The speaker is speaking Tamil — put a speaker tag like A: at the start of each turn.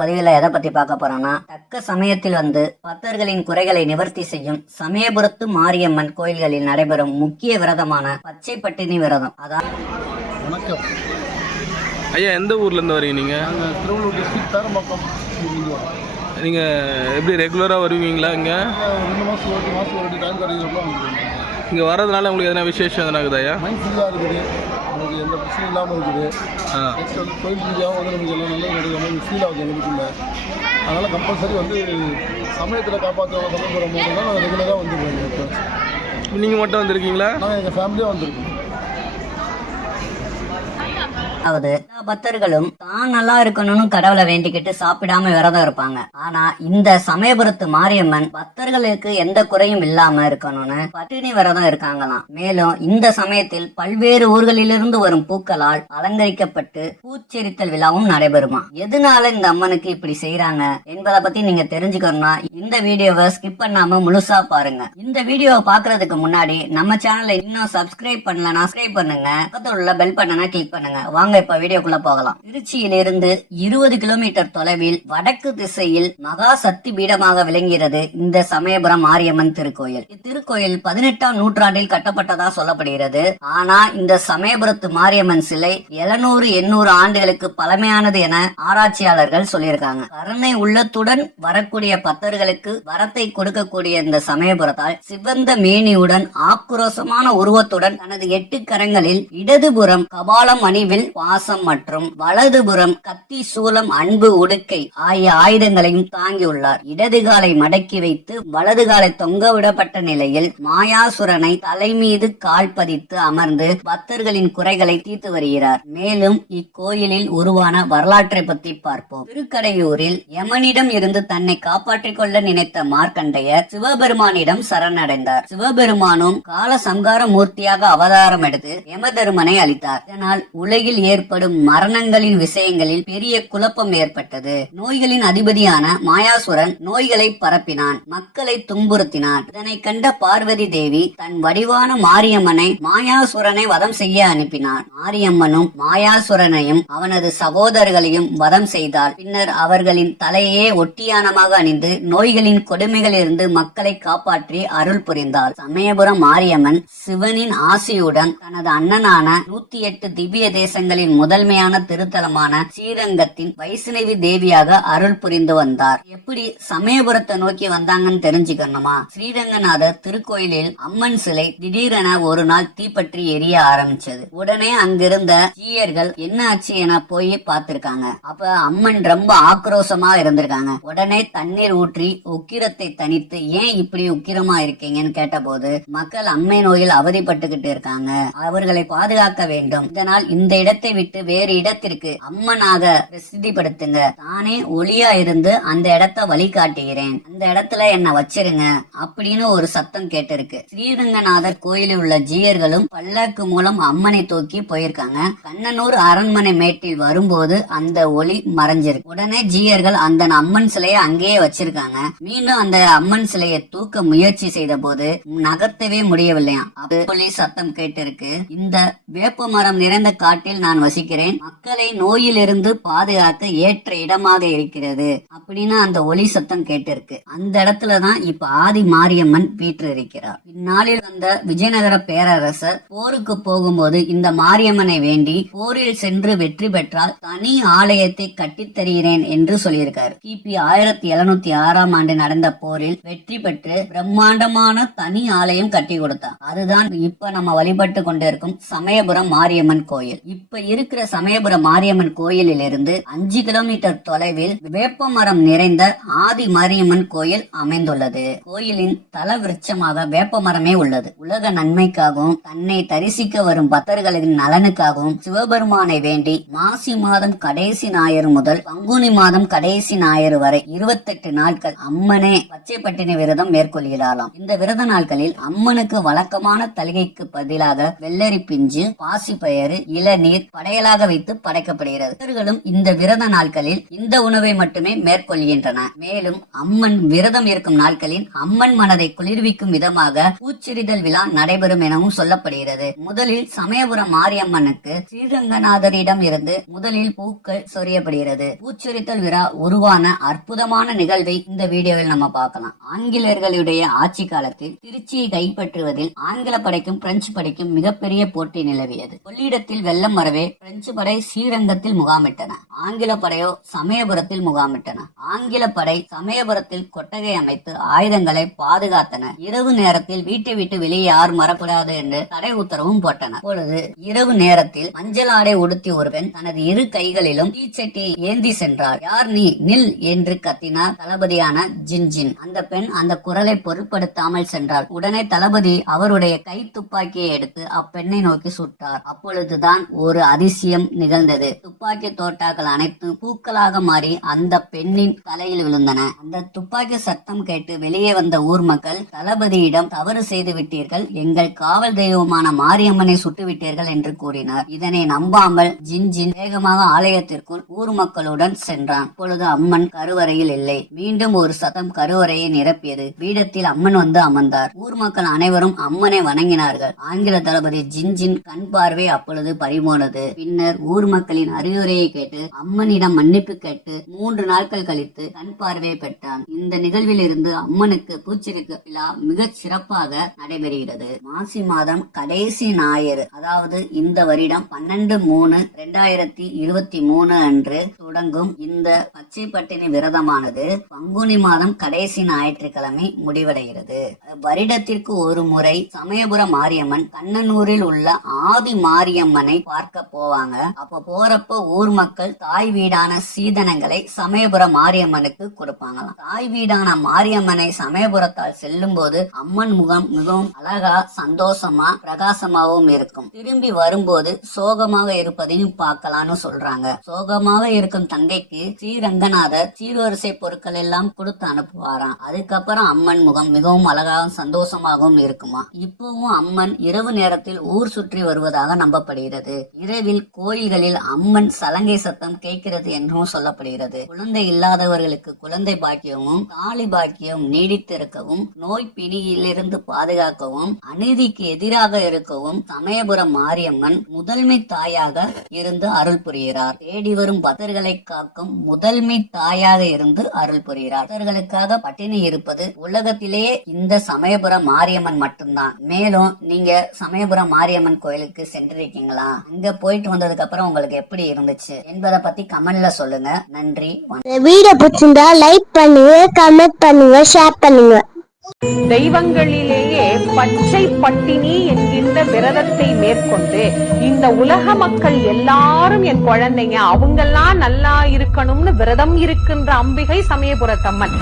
A: பதிவில் எதை பத்தி பார்க்க போறோம்னா தக்க சமயத்தில் வந்து பக்தர்களின் குறைகளை நிவர்த்தி செய்யும் சமயபுரத்து மாரியம்மன் கோயில்களில் நடைபெறும் முக்கிய விரதமான பச்சை பட்டினி விரதம். அதான்
B: வணக்கம்.
C: ஐயா எந்த ஊர்ல இருந்து வரீங்க நீங்க?
B: திருவள்ளூர் டிஸ்ட்ரிக்ட் வரோம்.
C: நீங்க எப்படி ரெகுலரா வருவீங்களா இங்க?
B: ரெண்டு மாதம் ஒரு மாதம் ஒரு டைம் கிடைக்கிறப்ப
C: இங்க வர்றதுனால உங்களுக்கு எதனா விசேஷம் எதனா இருக்குதா ஐயா?
B: மைண்ட் இருக்குது. நமக்கு எந்த பிரச்சனையும் இல்லாமல் இருக்குது நெக்ஸ்ட் வந்து தொழில் ரீதியாகவும் வந்து நமக்கு எல்லாம் நல்லது நடக்கிற மாதிரி ஃபீல் ஆகுது எங்களுக்குள்ள அதனால் கம்பல்சரி வந்து சமயத்தில் காப்பாற்றுவாங்க சமயபுரம் போது தான் நாங்கள் ரெகுலராக வந்துருக்கோம் இப்போ
C: நீங்க மட்டும் வந்திருக்கீங்களா
B: நாங்கள் எங்கள் ஃபேமிலியாக வந்திருக்கோம்
A: அதாவது எல்லா பக்தர்களும் தான் நல்லா இருக்கணும்னு கடவுளை வேண்டிக்கிட்டு சாப்பிடாம விரதம் இருப்பாங்க. ஆனா இந்த சமயபுரத்து மாரியம்மன் பக்தர்களுக்கு எந்த குறையும் இல்லாம இருக்கணும்னு பட்டினி விரதம் இருக்காங்களாம். மேலும் இந்த சமயத்தில் பல்வேறு ஊர்களிலிருந்து வரும் பூக்களால் அலங்கரிக்கப்பட்டு பூச்செரித்தல் விழாவும் நடைபெறுமா? எதனால இந்த அம்மனுக்கு இப்படி செய்யறாங்க என்பதை பத்தி நீங்க தெரிஞ்சுக்கணும்னா இந்த வீடியோவை ஸ்கிப் பண்ணாம முழுசா பாருங்க. இந்த வீடியோவை பாக்குறதுக்கு முன்னாடி நம்ம சேனலை இன்னும் சப்ஸ்கிரைப் பண்ணலன்னா சப்ஸ்கிரைப் பண்ணுங்க. பக்கத்துல உள்ள பெல் பட்டனை கிளிக் பண்ணுங்க. வாங்க இப்ப வீடியோக்குள்ள போகலாம். திருச்சியிலிருந்து இருபது கிலோமீட்டர் தொலைவில் வடக்கு திசையில் மகா சக்தி பீடமாக விளங்குகிறது இந்த சமயபுரம் மாரியம்மன் திருக்கோயில். இத்திருக்கோயில் பதினெட்டாம் நூற்றாண்டில் கட்டப்பட்டதா சொல்லப்படுகிறது. ஆனா இந்த சமயபுரத்து மாரியம்மன் சிலை எழுநூறு எண்ணூறு ஆண்டுகளுக்கு பழமையானது என ஆராய்ச்சியாளர்கள் சொல்லியிருக்காங்க. கருணை உள்ளத்துடன் வரக்கூடிய பக்தர்களுக்கு வரத்தை கொடுக்கக்கூடிய இந்த சமயபுரத்தால் சிவந்த மேனியுடன் ஆக்ரோசமான உருவத்துடன் தனது எட்டு கரங்களில் இடதுபுறம் கபாலம் அணிவில் பாசம் மற்றும் வலதுபுறம் கத்தி சூலம் அன்பு உடுக்கை ஆகிய ஆயுதங்களையும் தாங்கியுள்ளார். இடது காலை மடக்கி வைத்து வலது காலை தொங்க விடப்பட்ட நிலையில் மாயாசுரனை தலை மீது கால் பதித்து அமர்ந்து பக்தர்களின் குறைகளை தீர்த்து வருகிறார். மேலும் இக்கோயிலில் உருவான வரலாற்றை பற்றி பார்ப்போம். திருக்கடையூரில் யமனிடம் இருந்து தன்னை காப்பாற்றிக் கொள்ள நினைத்த மார்க்கண்டையர் சிவபெருமானிடம் சரணடைந்தார். சிவபெருமானும் கால சங்கார மூர்த்தியாக அவதாரம் எடுத்து யமதருமனை அளித்தார். இதனால் உலகில் ஏற்படும் மரணங்களின் விஷயங்களில் பெரிய குழப்பம் ஏற்பட்டது. நோய்களின் அதிபதியான மாயாசுரன் நோய்களை பரப்பினான் மக்களை துன்புறுத்தினான். இதனை கண்ட பார்வதி தேவி தன் வடிவான மாரியம்மனை மாயாசுரனை வதம் செய்ய அனுப்பினார் மாரியம்மனும் மாயாசுரனையும் அவனது சகோதரர்களையும் வதம் செய்தார் பின்னர் அவர்களின் தலையே ஒட்டியானமாக அணிந்து நோய்களின் கொடுமைகளிலிருந்து மக்களை காப்பாற்றி அருள் புரிந்தார் சமயபுரம் மாரியம்மன் சிவனின் ஆசியுடன் தனது அண்ணனான நூத்தி எட்டு திவ்ய தேசங்கள் தேசங்களின் முதன்மையான திருத்தலமான ஸ்ரீரங்கத்தின் வைஷ்ணவி தேவியாக அருள் புரிந்து வந்தார். எப்படி சமயபுரத்தை நோக்கி வந்தாங்கன்னு தெரிஞ்சுக்கணுமா? ஸ்ரீரங்கநாதர் திருக்கோயிலில் அம்மன் சிலை திடீரென ஒரு நாள் தீப்பற்றி எரிய ஆரம்பிச்சது. உடனே அங்கிருந்த ஜீயர்கள் என்ன ஆச்சு என போய் பார்த்திருக்காங்க. அப்ப அம்மன் ரொம்ப ஆக்ரோஷமா இருந்திருக்காங்க. உடனே தண்ணீர் ஊற்றி உக்கிரத்தை தனித்து ஏன் இப்படி உக்கிரமா இருக்கீங்கன்னு கேட்டபோது மக்கள் அம்மை நோயில் அவதிப்பட்டுக்கிட்டு இருக்காங்க. அவர்களை பாதுகாக்க வேண்டும். இதனால் இந்த இடத்தை விட்டு வேறு இடத்திற்கு அம்மனாக பிரசித்திப்படுத்துங்க. தானே ஒளியா இருந்து அந்த இடத்த வழிகாட்டுகிறேன். அந்த இடத்துல என்ன வச்சிருங்க அப்படின்னு ஒரு சத்தம் கேட்டிருக்கு. ஸ்ரீரங்கநாதர் கோயிலில் உள்ள ஜீயர்களும் பல்லக்கு மூலம் அம்மனை தூக்கி போயிருக்காங்க. கண்ணனூர் அரண்மனை மேட்டில் வரும்போது அந்த ஒளி மறைஞ்சிருக்கு. உடனே ஜீயர்கள் அந்த அம்மன் சிலையை அங்கேயே வச்சிருக்காங்க. மீண்டும் அந்த அம்மன் சிலையை தூக்க முயற்சி செய்த போது நகர்த்தவே முடியவில்லையா அது சத்தம் கேட்டிருக்கு. இந்த வேப்ப மரம் நிறைந்த காட்டில் நான் நான் வசிக்கிறேன். மக்களை நோயிலிருந்து பாதுகாக்க ஏற்ற இடமாக இருக்கிறது. அப்படின்னு அந்த ஒளி சத்தம் கேட்டிருக்கு. அந்த இடத்துலதான் இப்ப ஆதி மாரியம்மன் வீற்று இருக்கிறார் இந்நாளில் வந்த விஜயநகர பேரரசர் போருக்கு போகும்போது இந்த மாரியம்மனை வேண்டி போரில் சென்று வெற்றி பெற்றால் தனி ஆலயத்தை கட்டித் தருகிறேன் என்று சொல்லியிருக்காரு. கிபி ஆயிரத்தி எழுநூத்தி ஆறாம் ஆண்டு நடந்த போரில் வெற்றி பெற்று பிரம்மாண்டமான தனி ஆலயம் கட்டி கொடுத்தார். அதுதான் இப்ப நம்ம வழிபட்டு கொண்டிருக்கும் சமயபுரம் மாரியம்மன் கோயில். இப்ப இருக்கிற சமயபுரம் மாரியம்மன் கோயிலில் இருந்து அஞ்சு கிலோமீட்டர் தொலைவில் வேப்ப மரம் நிறைந்த ஆதி மாரியம்மன் கோயில் அமைந்துள்ளது. கோயிலின் தல விருட்சமாக வேப்ப மரமே உள்ளது. உலக நன்மைக்காகவும் தன்னை தரிசிக்க வரும் பக்தர்களின் நலனுக்காகவும் சிவபெருமானை வேண்டி மாசி மாதம் கடைசி ஞாயிறு முதல் பங்குனி மாதம் கடைசி ஞாயிறு வரை இருபத்தெட்டு நாட்கள் அம்மனே பச்சை பட்டினி விரதம் மேற்கொள்கிறாராம் இந்த விரத நாட்களில் அம்மனுக்கு வழக்கமான தலிகைக்கு பதிலாக வெள்ளரி பிஞ்சு பாசிப்பயறு இளநீர் படையலாக வைத்து படைக்கப்படுகிறது. பக்தர்களும் இந்த விரத நாட்களில் இந்த உணவை மட்டுமே மேற்கொள்கின்றன. மேலும் அம்மன் விரதம் இருக்கும் நாட்களில் அம்மன் மனதை குளிர்விக்கும் விதமாக பூச்செறிதல் விழா நடைபெறும் எனவும் சொல்லப்படுகிறது. முதலில் சமயபுரம் மாரியம்மனுக்கு ஸ்ரீரங்கநாதரிடம் இருந்து முதலில் பூக்கள் சொரியப்படுகிறது. பூச்சொரித்தல் விழா உருவான அற்புதமான நிகழ்வை இந்த வீடியோவில் நம்ம பார்க்கலாம். ஆங்கிலேயர்களுடைய ஆட்சி காலத்தில் திருச்சியை கைப்பற்றுவதில் ஆங்கில படைக்கும் பிரெஞ்சு படைக்கும் மிகப்பெரிய போட்டி நிலவியது. கொள்ளிடத்தில் வெள்ளம் வரவே பிரெஞ்சு படை ஸ்ரீரங்கத்தில் முகாமிட்டன. ஆங்கில படையோ சமயபுரத்தில் முகாமிட்டன. ஆங்கில படை சமயபுரத்தில் கொட்டகை அமைத்து ஆயுதங்களை பாதுகாத்தன. இரவு நேரத்தில் வீட்டை விட்டு வெளியே யாரும் வரக்கூடாது என்று தடை உத்தரவும் போட்டன. அப்பொழுது இரவு நேரத்தில் மஞ்சள் ஆடை உடுத்தி ஒரு பெண் தனது இரு கைகளிலும் தீச்சட்டியை ஏந்தி சென்றார். யார் நீ? நில் என்று கத்தினார் தளபதியான ஜின்ஜின் அந்த பெண் அந்த குரலை பொருட்படுத்தாமல் சென்றார் உடனே தளபதி அவருடைய கை துப்பாக்கியை எடுத்து அப்பெண்ணை நோக்கி சுட்டார். அப்பொழுதுதான் ஒரு அதிசயம் நிகழ்ந்தது. துப்பாக்கி தோட்டாக்கள் அனைத்தும் பூக்களாக மாறி அந்த பெண்ணின் தலையில் விழுந்தன. அந்த துப்பாக்கி சத்தம் கேட்டு வெளியே வந்த ஊர் மக்கள் தளபதியிடம் தவறு செய்து விட்டீர்கள். எங்கள் காவல் தெய்வமான மாரியம்மனை சுட்டுவிட்டீர்கள் என்று கூறினார். இதனை நம்பாமல் ஜின்ஜின் வேகமாக ஆலயத்திற்குள் ஊர் மக்களுடன் சென்றான். அப்பொழுது அம்மன் கருவறையில் இல்லை. மீண்டும் ஒரு சதம் கருவறையை நிரப்பியது. பீடத்தில் அம்மன் வந்து அமர்ந்தார். ஊர் மக்கள் அனைவரும் அம்மனை வணங்கினார்கள். ஆங்கில தளபதி ஜின்ஜின் கண் பார்வை அப்பொழுது பறிமோனது பின்னர் ஊர் மக்களின் அறிவுரையை கேட்டு அம்மனிடம் மன்னிப்பு கேட்டு மூன்று நாட்கள் கழித்து கண் பார்வையை பெற்றான். இந்த நிகழ்வில் இருந்து அம்மனுக்கு பூச்சிருக்க விழா மிக சிறப்பாக நடைபெறுகிறது. மாசி மாதம் கடைசி ஞாயிறு அதாவது இந்த வருடம் பன்னெண்டு மூணு இரண்டாயிரத்தி இருபத்தி மூணு அன்று தொடங்கும் இந்த பச்சை பட்டினி விரதமானது பங்குனி மாதம் கடைசி ஞாயிற்றுக்கிழமை முடிவடைகிறது. வருடத்திற்கு ஒரு முறை சமயபுரம் மாரியம்மன் கண்ணனூரில் உள்ள ஆதி மாரியம்மனை பார்க்க போவாங்க. அப்ப போறப்ப ஊர் மக்கள் தாய் வீடான சீதனங்களை சமயபுரம் மாரியம்மனுக்கு கொடுப்பாங்களாம். தாய் வீடான மாரியம்மனை சமயபுரத்தால் செல்லும் போது அம்மன் முகம் மிகவும் அழகா சந்தோஷமா பிரகாசமாகவும் இருக்கும். திரும்பி வரும்போது சோகமாக இருப்பதையும் பார்க்கலாம்னு சொல்றாங்க. சோகமாக இருக்கும் தங்கைக்கு ஸ்ரீரங்கநாதர் சீர்வரிசை பொருட்கள் எல்லாம் கொடுத்து அனுப்புவாராம். அதுக்கப்புறம் அம்மன் முகம் மிகவும் அழகாகவும் சந்தோஷமாகவும் இருக்குமா இப்பவும் அம்மன் இரவு நேரத்தில் ஊர் சுற்றி வருவதாக நம்பப்படுகிறது. இரவில் கோயில்களில் அம்மன் சலங்கை சத்தம் கேட்கிறது என்றும் சொல்லப்படுகிறது. குழந்தை இல்லாதவர்களுக்கு குழந்தை பாக்கியமும் காளி பாக்கியம் நீடித்திருக்கவும் நோய் பிடியிலிருந்து பாதுகாக்கவும் அநீதிக்கு எதிராக இருக்கவும் சமயபுரம் மாரியம்மன் முதன்மை தாயாக இருந்து அருள் புரிகிறார். தேடி வரும் பக்தர்களை காக்கும் முதன்மை தாயாக இருந்து அருள் புரிகிறார். பக்தர்களுக்காக பட்டினி இருப்பது உலகத்திலேயே இந்த சமயபுரம் மாரியம்மன் மட்டும்தான். மேலும் நீங்க சமயபுரம் மாரியம்மன் கோயிலுக்கு சென்றிருக்கீங்களா? அங்க போயிட்டு வந்ததுக்கு அப்புறம் உங்களுக்கு எப்படி இருந்துச்சு என்பதை பத்தி கமெண்ட்ல சொல்லுங்க. நன்றி
D: வீடியோ பிடிச்சிருந்தா லைக் பண்ணுங்க கமெண்ட் பண்ணுங்க ஷேர் பண்ணுங்க.
E: தெய்வங்களிலேயே பச்சை பட்டினி என்கின்ற விரதத்தை மேற்கொண்டு இந்த உலக மக்கள் எல்லாரும் என் குழந்தைங்க அவங்கெல்லாம் நல்லா இருக்கணும்னு விரதம் இருக்கின்ற அம்பிகை சமயபுரத்தம்மன்.